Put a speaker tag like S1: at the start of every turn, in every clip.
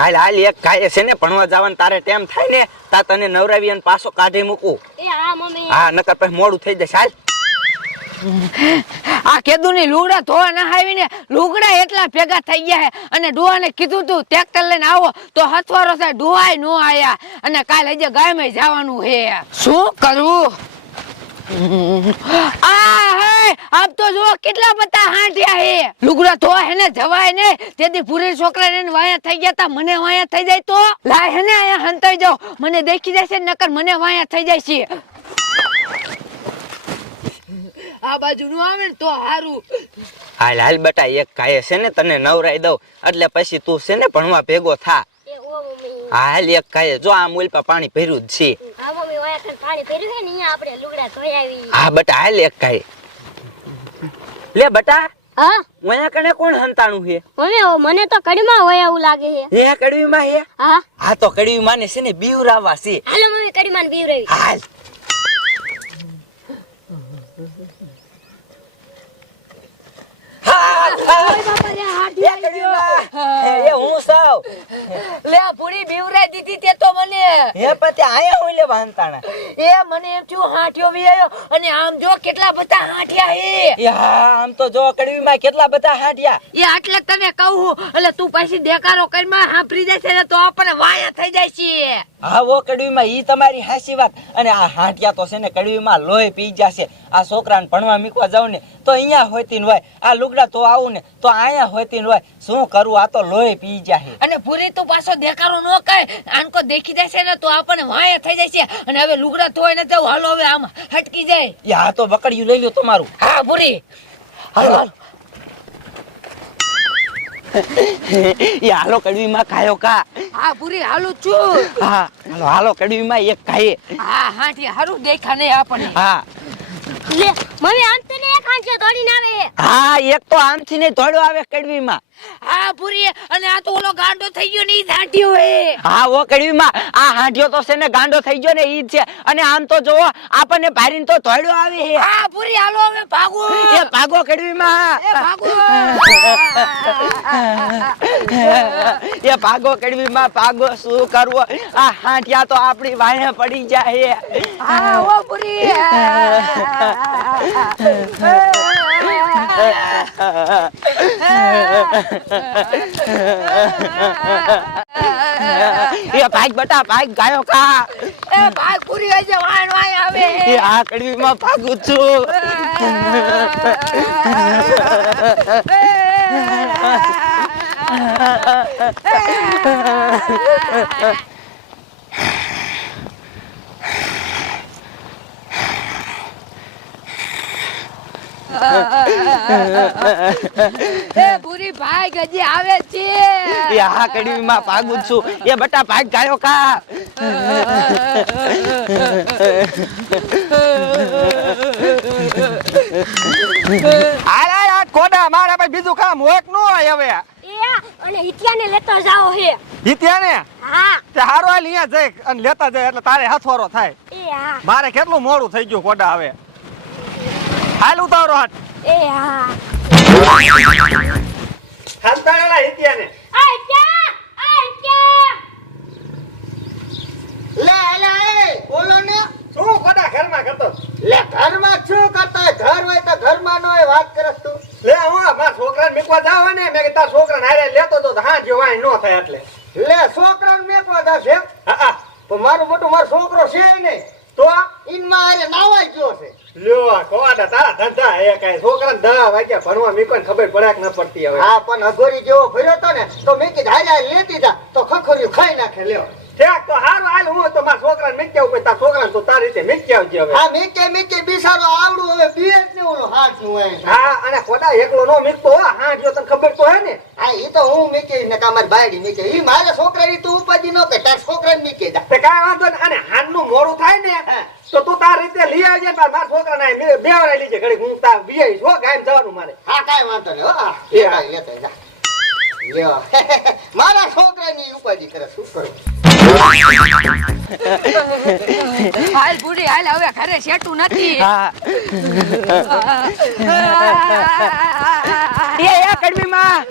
S1: હાલ હાલ એક કાંઈ છે ને ભણવા જવાનું તારે ટાઈમ થાય ને તા તને નવરાવી અને પાછો કાઢી મૂકું.
S2: એ હા મમ્મી.
S1: હા નકર પછી મોડું થઈ જશે હાલ.
S3: આ કેદુની લુગડા ધોવા ના આવીને લુગડા એટલા ભેગા થઈ ગયા હે અને ડોહાને કીધું તું ટ્રેક્ટર લઈને આવો તો હથવારો થાય ડોહાય નો આયા અને કાલે જે ગાયમાં જવાનું હે.
S4: શું કરવું?
S3: આ હે આપ તો જો કેટલા બધા હાંઠિયા હે. લુગડા ધોવા હે ને જવાય ને. તેથી પૂરી છોકરા ને વાયા થઈ ગયા તા મને વાયા થઈ જાય તો? લાય હે ને અહીંયા હંતાઈ જાવ મને દેખી જશે નકર મને વાયા થઈ જાય છે. આ બાજુ નું આવે ને તો હારું.
S1: હાલ હાલ બેટા એક કાંઈ છે ને તને નવરાઈ દઉં. એટલે પછી તું છે ને ભણવા ભેગો થા.
S2: એ ઓ મમ્મી.
S1: હા હાલ એક કાંઈ જો આ મૂલ પર પાણી ભર્યું જ છે.
S2: ઓયા ખાન પાણી ભર્યું છે ને અહીંયા આપણે લુગડા ધોઈ આવી
S1: હા બેટા હાલ એક કાંઈ લે બેટા હા? અહીંયા કણે કોણ છે
S3: મમ્મી ઓ મને તો કડીમાં હોય એવું લાગે
S1: છે હે કડવીમાં હે? હા? હા તો કડવી માને છે ને બીવરાવા છે.
S2: હાલો મમ્મી કડીમાં બીવ રહી
S1: હાલ.
S3: હા હાલ. એ કડવીમાં.
S1: એ
S3: લે પૂરી બીવરાઈ દીધી તે તો મને.
S1: હે પતે આયા હું લે હંતાણા
S3: એ મને એમ થયું હાંઠિયો વી આયો. અને આમ જો કેટલા બધા હાંઠ્યા હે.
S1: એ હા આમ તો જો કડવી માં કેટલા બધા હાંઠ્યા
S3: એ આટલે તને કહું એટલે તું પાછી દેકારો કરીમાં હાંફરી જાય છે ને તો આપણે વાયા થઈ જાય છે
S1: હા વો કડવીમાં ઈ તમારી હાસી વાત. અને આ હાંટિયા તો છે ને કડવીમાં લોહી પી જશે આ છોકરાને ભણવા મૂકવા જાઉં ને તો અહીંયા હોતી હોય. આ લુગડા તો આવું ને તો અહીંયા હોતી હોય. શું કરું? આ તો લોહી પી જાય
S3: અને પૂરી તો પાછો દેખારો ન કહે આનકો દેખી જશે ને તો આપણને વાયા થઈ જાય છે. અને હવે લુગડા ધોઈ ને તો હાલો હવે આમ હટકી જાય.
S1: યા તો બકડ્યું લઈ લ્યો તમારું.
S3: હા પૂરી.
S1: હાલો. હાલો. એ હાલો કડવીમાં ખાયો કા?
S3: હા પૂરી હાલો છું.
S1: હા હાલો હાલો કડવીમાં એક ખાઈએ.
S3: હા હાંઠી હારું દેખા નહીં આપણને.
S1: હા.
S2: લે મને આમ આંચો દોડીને આવે.
S1: હા એક તો આમથી ને દોડો આવે કડવીમાં.
S3: હા પૂરી. અને આ તો ઓલો ગાંડો થઈ ગયો ને ઈ હાંઠિયો હે.
S1: હા વો કડવીમાં. આ હાંડિયો તો છે ને ગાંડો થઈ ગયો ને ઈ છે. અને આમ તો જોવો આપણને ભારીને તો દોડો આવે હે
S3: હા પૂરી. હાલો હવે ભાગો.
S1: એ ભાગો કડવીમાં. એ ભાગો. એ ભાગો કડવીમાં ભાગો. શું કરવો? આ હાંઠિયા તો આપણી વાહે પડી જાય.
S3: હા ઓ પૂરી. એ
S1: ભાગ બટા ભાગ ગાયો કા
S3: એ ભાગ પૂરી છે વાણ વાણ આવે.
S1: એ આ કડવીમાં ભાગું છું.
S3: એ પૂરી ભાઈ ગજી આવે છે?
S1: એ આ કડવીમાં ભાગું છું. એ બટા ભાગ ગાયો કા હાલ હાલ કોડા મારા ભાઈ બીજું કામ હોક નો હોય હવે? એ
S2: અને ઇતિયાને લેતો જાઓ હે. હા.
S1: તે હારો હાલ અહીંયા જઈ અને લેતા જાય એટલે તારે હથવારો થાય. મારે કેટલું મોડું થઈ ગયું કોડા હવે? હાલ ઉતારો હાટ
S2: એ હા.
S1: હંતાણેલા જીત્યા
S2: આ ક્યાં આ ક્યાં
S4: લે લે બોલો ને.
S1: શું કોડા ઘરમાં કરતો?
S4: લે ઘરમાં શું કરતા? ઘર હોય તો ઘરમાં નો વાત કરસ તું.
S1: લે હું મારા છોકરાને મૂકવા જાવ ને મેં કીધું તારા છોકરાને હારે લેતો તો હા જો વાય નો થાય એટલે.
S4: લે છોકરાને મેકવા જશે હા હા. પણ મારું મોટું મારો છોકરો છે નહીં. તો ઈનમાં હારે નાવાઈ ગયો છે.
S1: લ્યો કોડા તારા ધંધા એ કઈ. છોકરાને દહ વાગ્યા ભણવા મીકો ખબર પડે ન પડતી હવે.
S4: હા પણ અઘોરી જેવો ભર્યો તો ને તો મેં કીધું હારે લેતી જા. તો ખખોરિયું ખાઈ નાખે લ્યો.
S1: ઠેક તો હારું હાલ હું તો મારા છોકરાને મીક્યા ઉપર તારા છોકરાને તો તારી રીતે મીક્યા આવજે હવે.
S4: હા મીકે મીકે બિસારો આવડું હવે બીએ જ ને ઓલો હાથનું
S1: હા અને કોડા એકલો નો મીકતો હો હા જો તને ખબર તો હે ને.
S4: હા ઈ તો હું મીકે ને કામર બાયડી મીકે. ઈ મારા છોકરા તું ઉપાજી નો કે તાર છોકરાને મીકે જા.
S1: તે કાંઈ વાંધો નહીં અને હાનનું મોડું થાય ને તો તું તાર રીતે લઈ આવજે ને મારા છોકરાને અહીં બે બે લીજે ઘડી હું તાર વિયાઈશ હો ગાયમ જવાનું મારે.
S4: હા કાંઈ વાંધો નહીં હા એ હા. લેતા જા.
S1: લ્યો. મારા છોકરાની ઉપાજી કરે શું કરું?
S3: હાલ પૂરી હાલ હવે ઘરે શેઠું નથી. હા.
S1: એ એ કડવીમાં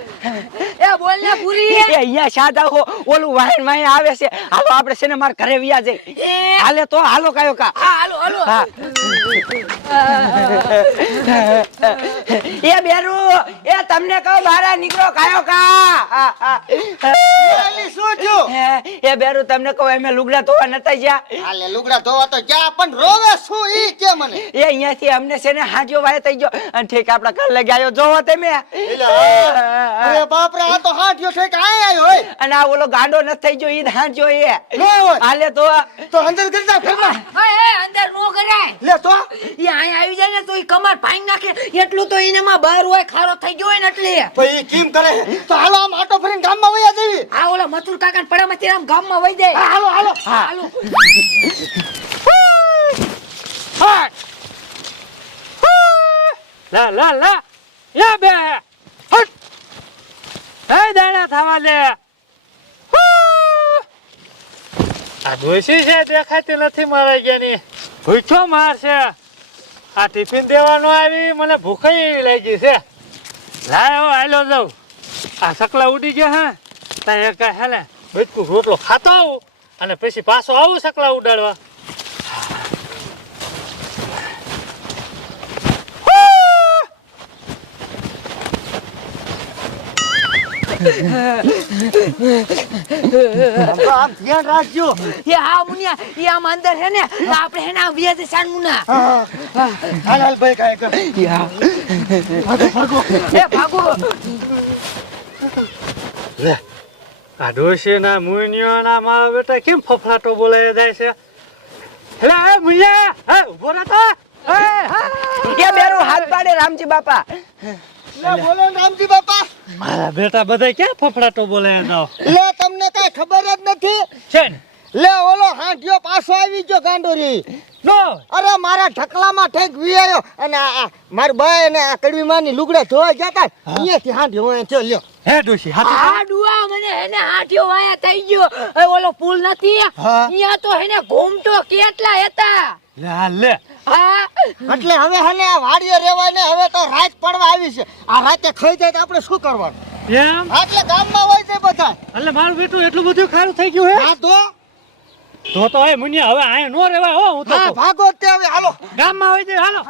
S3: એ બોલ ને પૂરી
S1: એ અહીંયા શાદ આખો ઓલું વાહન વાહન આવે છે. હાલો આપણે છે ને માર ઘરે વ્યા જઈ. એ. હાલે તો હાલો કાયો કા.
S3: હા હાલો હાલો. હા.
S1: એ બેરુ એ તમને કહો બારા નીકળો કાયો કા. શું એ બેરું તમને કહો અમે લુગડા ધોવા નતા ગયા.
S4: હાલે લુગડા ધોવા તો જા પણ રોવે શું ઈ કે મને?
S1: એ અહીંયાથી અમને છે ને હાજો વાય થઈ ગયો. અને ઠીક આપડા ઘર લઈ આવ્યો જોવો તમે.
S4: અરે બાપ રે આ તો હાજો છે કે આય આયો હોય
S1: અને આ ઓલો ગાંડો ન થઈ ગયો ઈ હાજો એ. હાલે તો
S4: તો અંદર કરતા જા ઘરમાં
S3: એ અંદર નો કરાય. લે તો. એ અહીંયા આવી જાય ને તો ઈ કમર ભાંગી નાખે. એટલું તો એનામાં બહાર હોય ખારો થઈ ગયો હોય ને એટલે.
S4: ભાઈ કેમ કરે? તો હાલો આમ આટો ફરીને ગામમાં વયા
S3: મથુર કાકા પડામાં ગામ ગામમાં વહી જાય. હાલો હાલો. હાલો.
S5: લા લા લા. યા બે. હટ. એ દાણા થવા લે આ ડોસી છે દેખાતી નથી મારા ગયાની ભૂખ્યો મારશે આ ટિફિન દેવાનો આવી મને ભૂખ એવી લાગી છે. લાયો હાલો જાઉં. આ સકલા ઉડી ગયા હા. ત્યાં કઈ હે ને બચકું રોટલો ખાતો આવું અને પછી પાછો આવું સકલા ઉડાડવા.
S4: આમ ધ્યાન રાખજો.
S3: એ હા મુનિયા એ આમ અંદર છે ને આપણે હે ને આ વ્યાજે સાન મુના.
S4: હાલ હાલ ભાઈ કાંઈ કર
S3: એ ભાગો.
S5: લે આ ડોશીના મુનિયોના મારા બેટા કેમ ફફડાટો બોલાય જાય છે? લે એ મુનિયા એ ઊભો રહે તો.
S1: કે બેરુ હાથ પાડે રામજી બાપા?
S4: લે બોલો રામજી બાપા.
S5: મારા બેટા બધા ક્યાં ફફડાટો બોલાય જાવ
S4: લે તમને કઈ ખબર જ નથી? છે ને? લે ઓલો હાંઠિયો પાછો આવી ગયો ગાંડોરી. નો અરે મારા ઢકલામાં ઠેક વિયાયો અને મારી બાઈ અને આ કડવીમાની લુગડા ધોવા જતા અહીંયાથી હાંઠિયો હોય થયો. લ્યો.
S5: હે ડોશી આ
S3: ડુઆ મને હેને હાથિયો વાયા થઈ ગયો. એ ઓલો પુલ નથી? અહીંયા તો હેને ઘૂમતો કેટલા હતા?
S5: લે લે. હા.
S4: એટલે હવે હને આ વાડીએ રેવાય ને હવે તો રાત પડવા આવી છે. આ રાતે ખાઈ જાય તો આપણે શું કરવાનું? એમ? એટલે ગામમાં હોય છે બધા.
S5: એટલે મારું બેટું એટલું બધું ખારું થઈ ગયું હે? હા તો? તો તો હે મુનિયા હવે અહીંયા નો રેવા હો હું તો.
S4: ભાગો તે હવે હાલો.
S5: ગામમાં હોય છે હાલો.